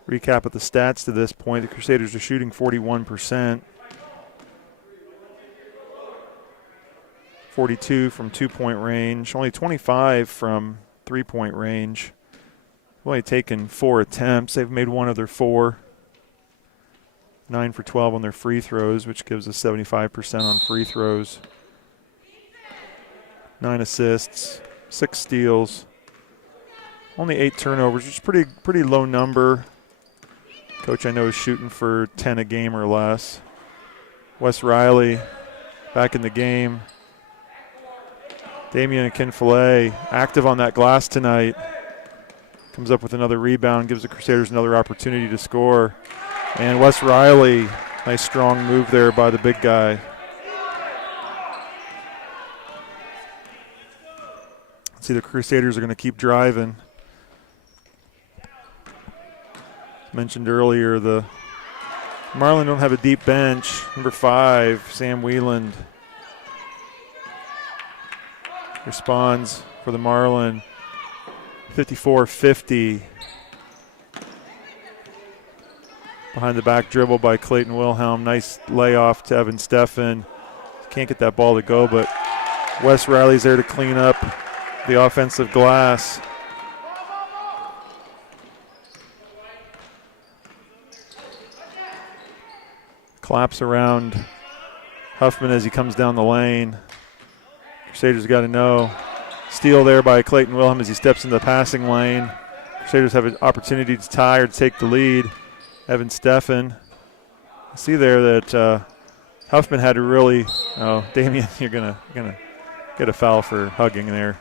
Recap of the stats to this point. The Crusaders are shooting 41%. 42 from 2-point range. Only 25 from 3-point range. Only taken 4 attempts. They've made 1 of their 4. 9 for 12 on their free throws, which gives us 75% on free throws. 9 assists, 6 steals. Only 8 turnovers, which is pretty low number. Coach, I know, is shooting for 10 a game or less. Wes Riley back in the game. Damian Akinfale, active on that glass tonight. Comes up with another rebound, gives the Crusaders another opportunity to score. And Wes Riley, nice strong move there by the big guy. See, the Crusaders are going to keep driving. As mentioned earlier, the Marlin don't have a deep bench. Number 5, Sam Wieland responds for the Marlin. 54-50. Behind the back dribble by Clayton Wilhelm. Nice layoff to Evan Steffen. Can't get that ball to go, but Wes Riley's there to clean up the offensive glass. Collapse around Huffman as he comes down the lane. Crusaders got to know. Steal there by Clayton Wilhelm as he steps into the passing lane. Crusaders have an opportunity to tie or to take the lead. Evan Steffen. See there that Huffman had to really. Oh, Damian, you're gonna get a foul for hugging there.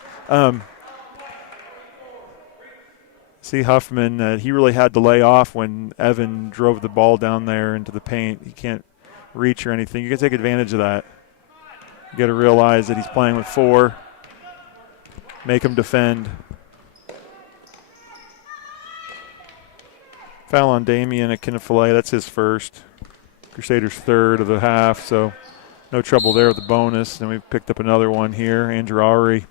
See Huffman, he really had to lay off when Evan drove the ball down there into the paint. He can't reach or anything. You can take advantage of that. You got to realize that he's playing with 4. Make him defend. Foul on Damian Akinfale. That's his first. Crusaders' third of the half, so no trouble there with the bonus. Then we've picked up another one here. Andrew Ari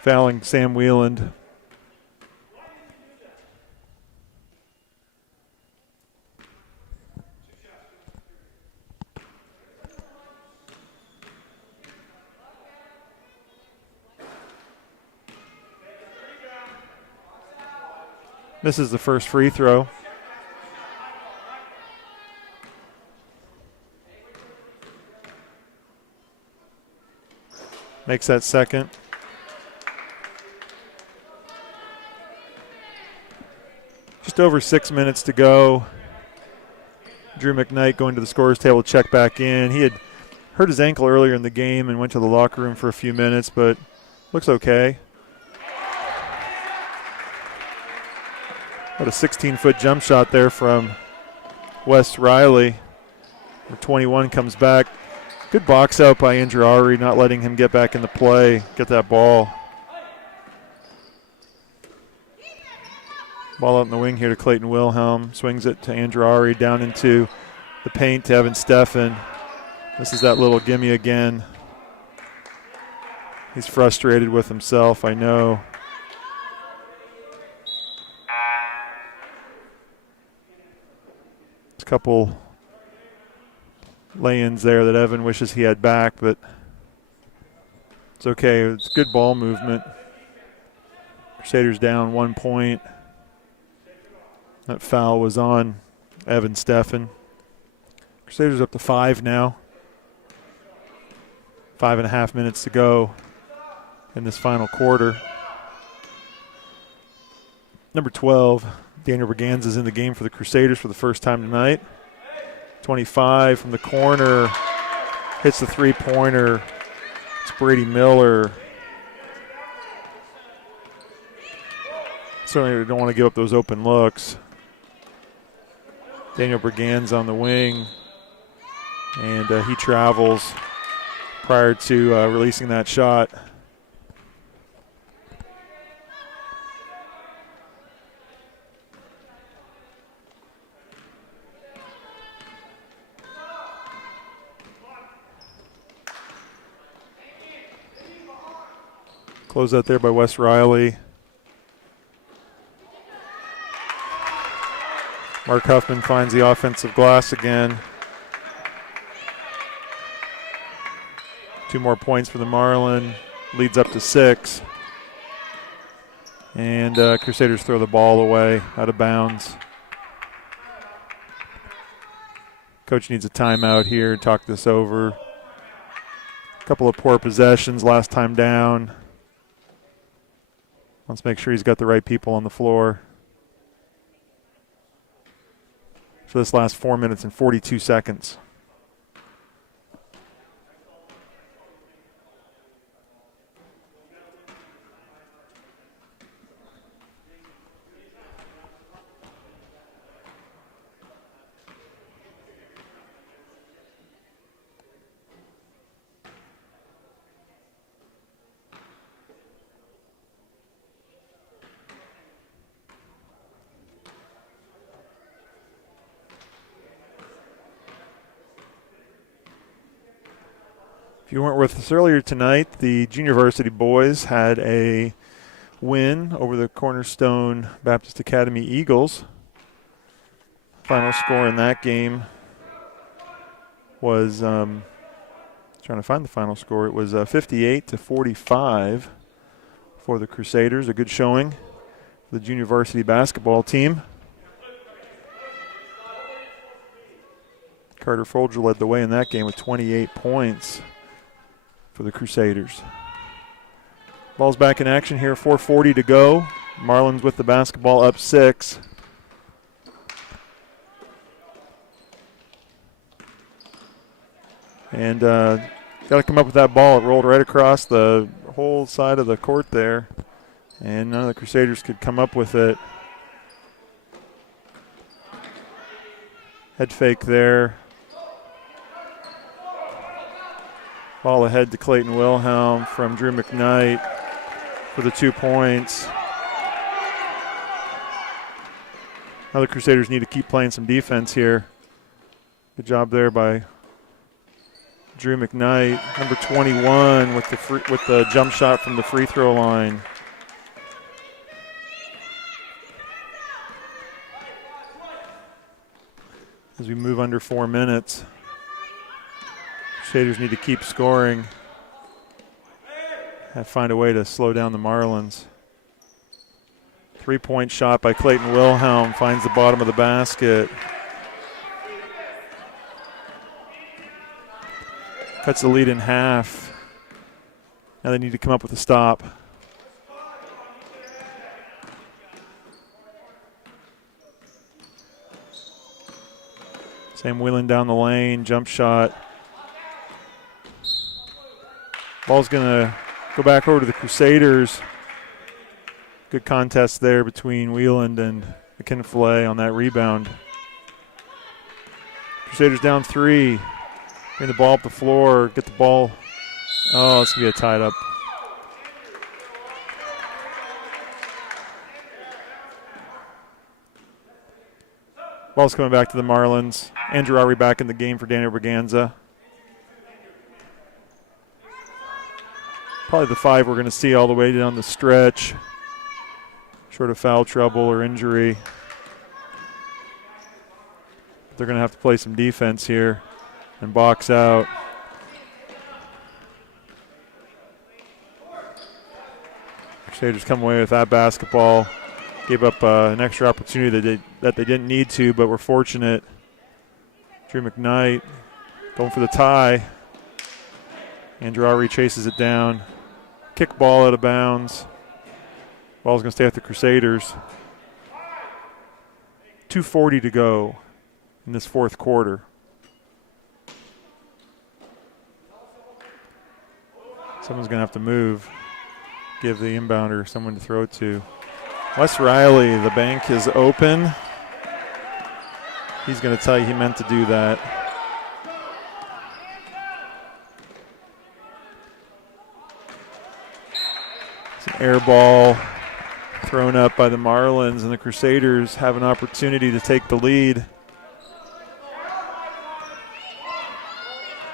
fouling Sam Wieland. Misses the first free throw. Makes that second. Just over 6 minutes to go. Drew McKnight going to the scorer's table to check back in. He had hurt his ankle earlier in the game and went to the locker room for a few minutes, but looks okay. What a 16-foot jump shot there from Wes Riley. Number 21 comes back. Good box out by Andrew Ari, not letting him get back into play, get that ball. Ball out in the wing here to Clayton Wilhelm. Swings it to Andrew Ari down into the paint to Evan Steffen. This is that little gimme again. He's frustrated with himself, I know. Couple lay-ins there that Evan wishes he had back, but it's okay. It's good ball movement. Crusaders down 1 point. That foul was on Evan Steffen. Crusaders up to 5 now. 5.5 minutes to go in this final quarter. Number 12. Daniel Berganza is in the game for the Crusaders for the first time tonight. 25 from the corner. Hits the three-pointer. It's Brady Miller. Certainly don't want to give up those open looks. Daniel Berganza on the wing. And he travels prior to releasing that shot. Close out there by Wes Riley. Mark Huffman finds the offensive glass again. 2 more points for the Marlin. Leads up to 6. And Crusaders throw the ball away out of bounds. Coach needs a timeout here. Talk this over. A couple of poor possessions last time down. Let's make sure he's got the right people on the floor for this last 4 minutes and 42 seconds. If you weren't with us earlier tonight, the junior varsity boys had a win over the Cornerstone Baptist Academy Eagles. Final score in that game was, trying to find the final score, it was 58-45 for the Crusaders. A good showing for the junior varsity basketball team. Carter Folger led the way in that game with 28 points for the Crusaders. Ball's back in action here, 4:40 to go. Marlins with the basketball up 6. And got to come up with that ball. It rolled right across the whole side of the court there, and none of the Crusaders could come up with it. Head fake there. Ball ahead to Clayton Wilhelm from Drew McKnight for the 2 points. Now the Crusaders need to keep playing some defense here. Good job there by Drew McKnight, number 21, with the jump shot from the free throw line. As we move under 4 minutes, Crusaders need to keep scoring. Have to find a way to slow down the Marlins. 3-point shot by Clayton Wilhelm finds the bottom of the basket. Cuts the lead in half. Now they need to come up with a stop. Sam Whelan down the lane, jump shot. Ball's going to go back over to the Crusaders. Good contest there between Wheeland and McKinnon-Fillet on that rebound. Crusaders down 3. Bring the ball up the floor, get the ball. Oh, it's going to be a tied up. Ball's coming back to the Marlins. Andrew Ari back in the game for Daniel Braganza. Probably the 5 we're going to see all the way down the stretch. Short of foul trouble or injury. They're going to have to play some defense here and box out. Crusaders come away with that basketball. Gave up an extra opportunity that they didn't need to, but were fortunate. Drew McKnight going for the tie. Andrew Ari chases it down. Kick ball out of bounds. Ball's going to stay with the Crusaders. 2:40 to go in this fourth quarter. Someone's going to have to move. Give the inbounder someone to throw it to. Wes Riley, the bank is open. He's going to tell you he meant to do that. It's an air ball thrown up by the Marlins, and the Crusaders have an opportunity to take the lead.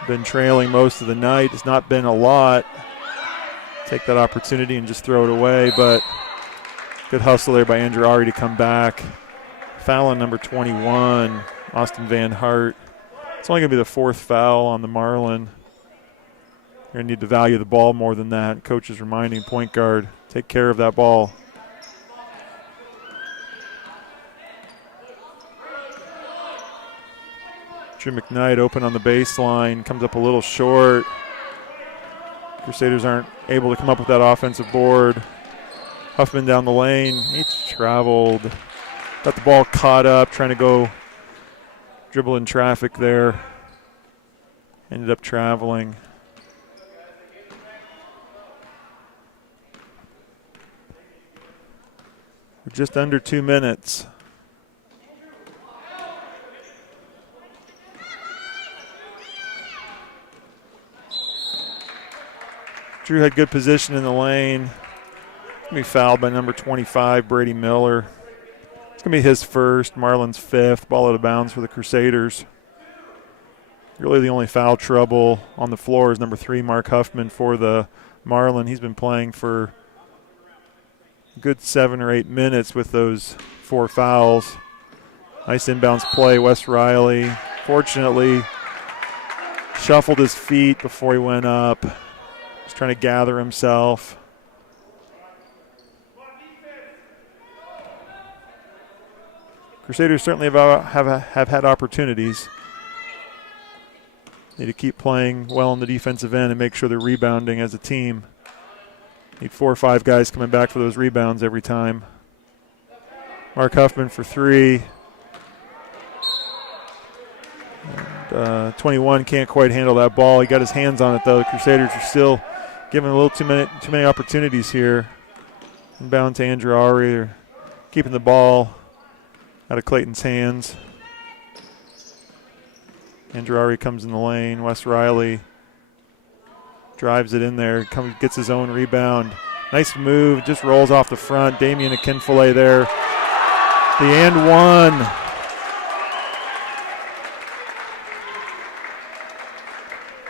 Been trailing most of the night. It's not been a lot. Take that opportunity and just throw it away, but good hustle there by Andrew Ari to come back. Foul on number 21, Austin Van Hart. It's only going to be the 4th foul on the Marlin. You're going to need to value the ball more than that. Coach is reminding point guard, take care of that ball. Drew McKnight open on the baseline, comes up a little short. Crusaders aren't able to come up with that offensive board. Huffman down the lane, he's traveled. Got the ball caught up, trying to go dribble in traffic there. Ended up traveling. We're just under 2 minutes. Drew had good position in the lane. Going to be fouled by number 25, Brady Miller. It's going to be his first, Marlins 5th. Ball out of bounds for the Crusaders. Really the only foul trouble on the floor is number 3, Mark Huffman, for the Marlin. He's been playing for a good 7 or 8 minutes with those 4 fouls. Nice inbounds play. Wes Riley, fortunately, shuffled his feet before he went up. He's trying to gather himself. Crusaders certainly have had opportunities. Need to keep playing well on the defensive end and make sure they're rebounding as a team. Need 4 or 5 guys coming back for those rebounds every time. Mark Huffman for 3. And 21 can't quite handle that ball. He got his hands on it, though. The Crusaders are still giving a little too many opportunities here. Inbound to Andrew Ari. They're keeping the ball out of Clayton's hands. Andrew Ari comes in the lane. Wes Riley drives it in there, gets his own rebound. Nice move, just rolls off the front. Damian Akinfale there. The and one.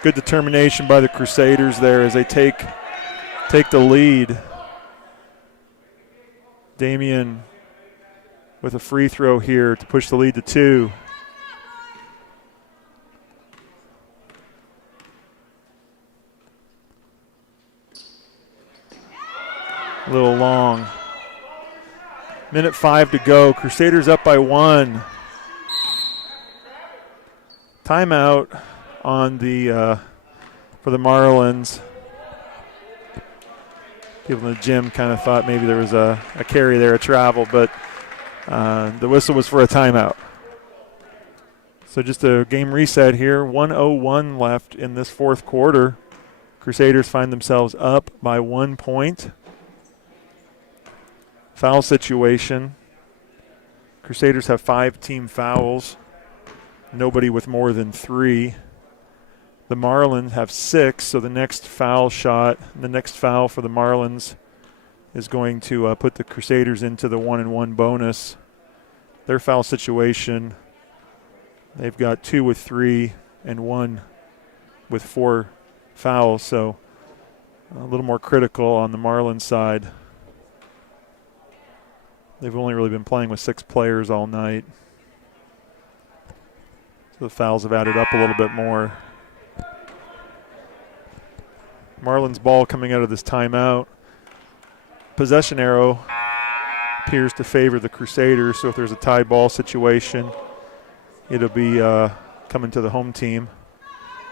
Good determination by the Crusaders there as they take the lead. Damian with a free throw here to push the lead to 2. A little long. Minute 5 to go. Crusaders up by 1. Timeout on the for the Marlins. People in the gym kind of thought maybe there was a carry there, a travel, but the whistle was for a timeout. So just a game reset here. 1:01 left in this 4th quarter. Crusaders find themselves up by 1 point. Foul situation. Crusaders have 5 team fouls. Nobody with more than 3. The Marlins have 6, so the next foul for the Marlins is going to put the Crusaders into the 1-and-1 bonus. Their foul situation, they've got 2 with 3 and 1 with 4 fouls, so a little more critical on the Marlins side. They've only really been playing with 6 players all night. So the fouls have added up a little bit more. Marlins ball coming out of this timeout. Possession arrow appears to favor the Crusaders, so if there's a tie ball situation, it'll be coming to the home team.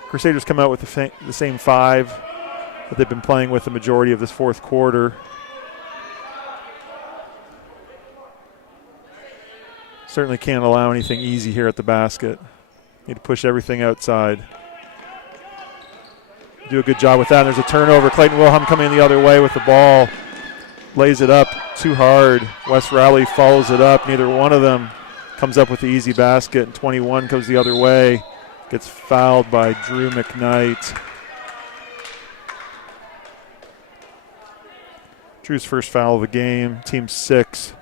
Crusaders come out with the same 5 that they've been playing with the majority of this 4th quarter. Certainly can't allow anything easy here at the basket. Need to push everything outside. Do a good job with that. There's a turnover. Clayton Wilhelm coming the other way with the ball. Lays it up too hard. Wes Riley follows it up. Neither one of them comes up with the easy basket. And 21 goes the other way. Gets fouled by Drew McKnight. Drew's first foul of the game. Team 6.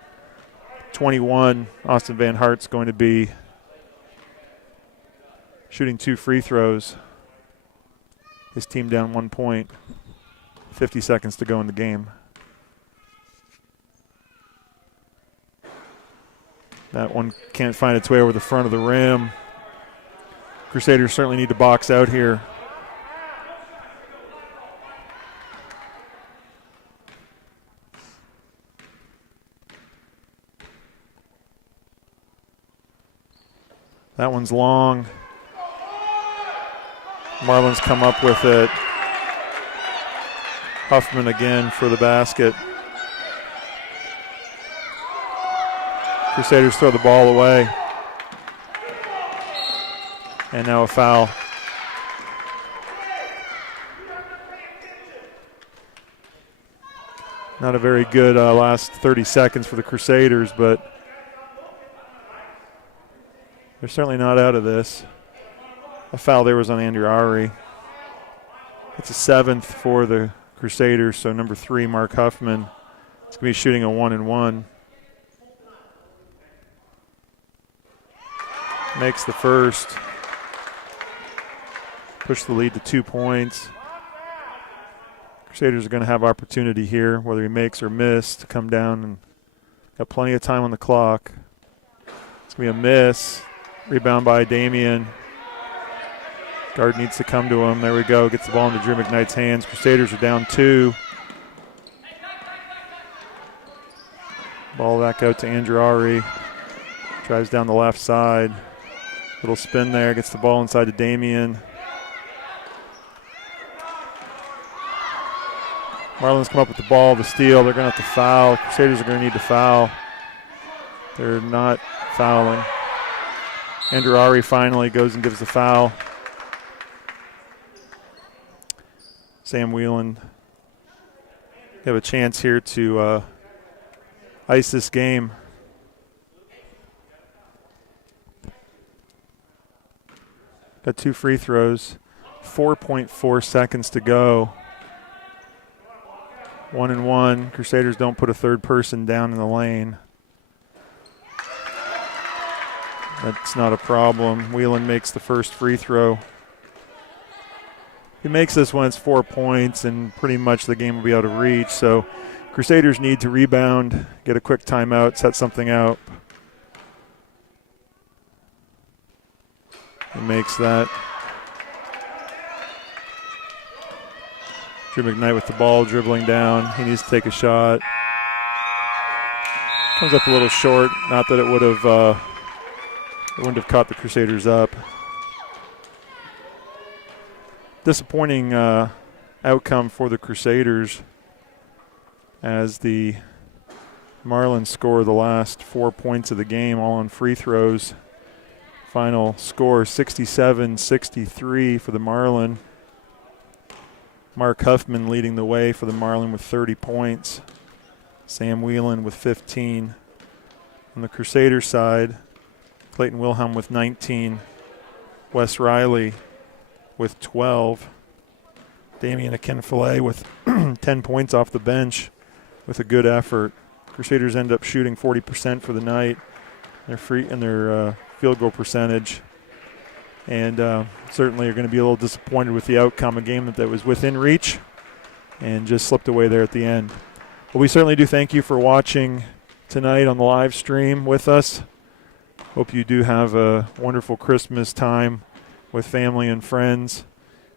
21, Austin Van Hart's going to be shooting 2 free throws. His team down 1 point. 50 seconds to go in the game. That one can't find its way over the front of the rim. Crusaders certainly need to box out here. That one's long. Marlins come up with it. Huffman again for the basket. Crusaders throw the ball away. And now a foul. Not a very good last 30 seconds for the Crusaders, but they're certainly not out of this. A foul there was on Andrew Ari. It's a 7th for the Crusaders, so number 3, Mark Huffman, is going to be shooting a 1-and-1. Makes the first. push the lead to 2 points. Crusaders are going to have opportunity here, whether he makes or miss, to come down, and got plenty of time on the clock. It's going to be a miss. Rebound by Damian. Guard needs to come to him. There we go. Gets the ball into Drew McKnight's hands. Crusaders are down 2. Ball back out to Andrew Ari. Drives down the left side. Little spin there. Gets the ball inside to Damian. Marlins come up with the ball, the steal. They're going to have to foul. Crusaders are going to need to foul. They're not fouling. Andrew Ari finally goes and gives the foul. Sam Whelan have a chance here to ice this game. Got 2 free throws. 4.4 seconds to go. 1-1. Crusaders don't put a third person down in the lane. That's not a problem. Whelan makes the first free throw. He makes this when it's 4 points, and pretty much the game will be out of reach. So Crusaders need to rebound, get a quick timeout, set something out. He makes that. Drew McKnight with the ball, dribbling down. He needs to take a shot. Comes up a little short. Not that it would have, it wouldn't have caught the Crusaders up. Disappointing outcome for the Crusaders as the Marlins score the last 4 points of the game, all on free throws. Final score 67-63 for the Marlin. Mark Huffman leading the way for the Marlin with 30 points. Sam Whelan with 15. On the Crusader side, Clayton Wilhelm with 19. Wes Riley with 12. Damian Akinfale with 10 points off the bench with a good effort. Crusaders end up shooting 40% for the night. Their field goal percentage. And certainly are going to be a little disappointed with the outcome, a game that was within reach and just slipped away there at the end. But we certainly do thank you for watching tonight on the live stream with us. Hope you do have a wonderful Christmas time with family and friends.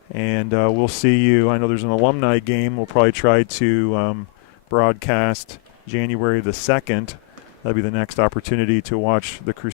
And we'll see you. I know there's an alumni game. We'll probably try to broadcast January the 2nd. That'll be the next opportunity to watch the Crusaders.